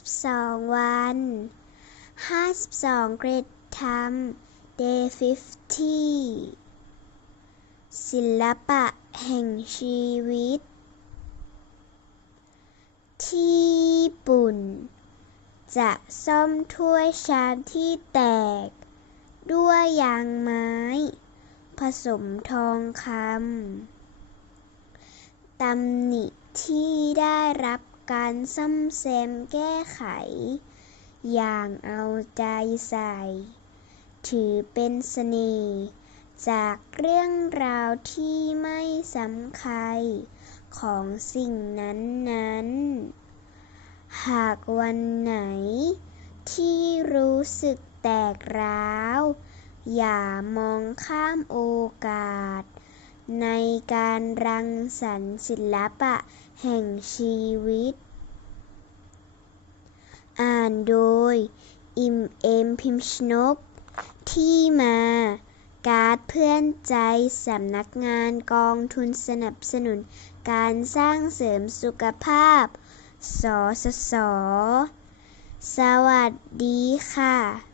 52เกรดธรรม Day 50 ศิลปะแห่งชีวิต ที่ญี่ปุ่น จะซ่อมถ้วยชามที่แตก ด้วยยางไม้ ผสมทองคำตำหนิที่ได้รับ การซ่อมแซมแก้ไข อย่างเอาใจใส่ ถือเป็นเสน่ห์จากเรื่องราวที่ไม่ซ้ำใครของสิ่งนั้นๆ หากวันไหนที่รู้สึกแตกร้าว อย่ามองข้ามโอกาส ในการรังสรรค์ศิลปะแห่งชีวิต อ่านโดย อิมเอมพิมชนก ที่มา การ์ดเพื่อนใจสำนักงานกองทุนสนับสนุนการสร้างเสริมสุขภาพ สสส สวัสดีค่ะ